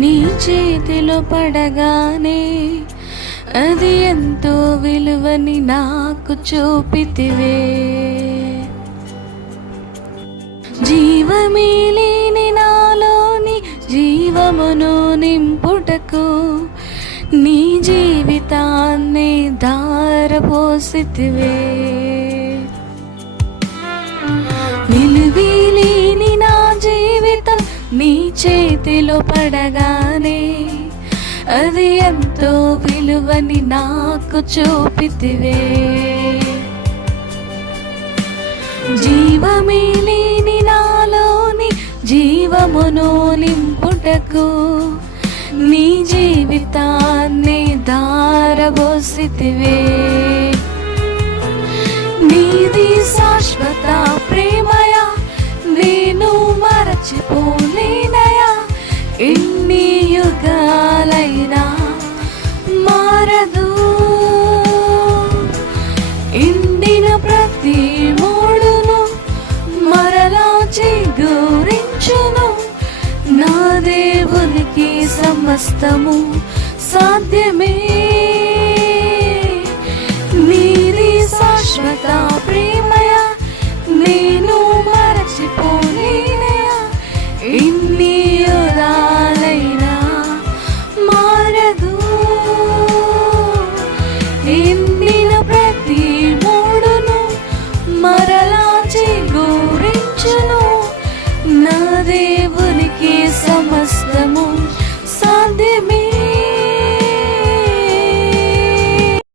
నీ చేతిలో పడగానే అది ఎంతో విలువని నాకు చూపితివే. జీవమే లేని నాలోని జీవమును నింపుటకు నీ జీవితాన్ని ధారపోసితివే. విలువలేని నా జీవితం నీ చేతిలో పడగానే అది ఎంతో విలువని నాకు చూపితివే. జీవమే లేని నాలోని జీవమును నింపుటకు నీ జీవితాన్ని ధారపోసితివే. నీది శాశ్వత ప్రేమయా, నేను మరచిపోలేనయా. ఎన్ని యుగాలైనా మారదు, ఎండిన ప్రతి మూడును మరలా చిగురించును. నా దేవునికి సమస్తము సాధ్యమే.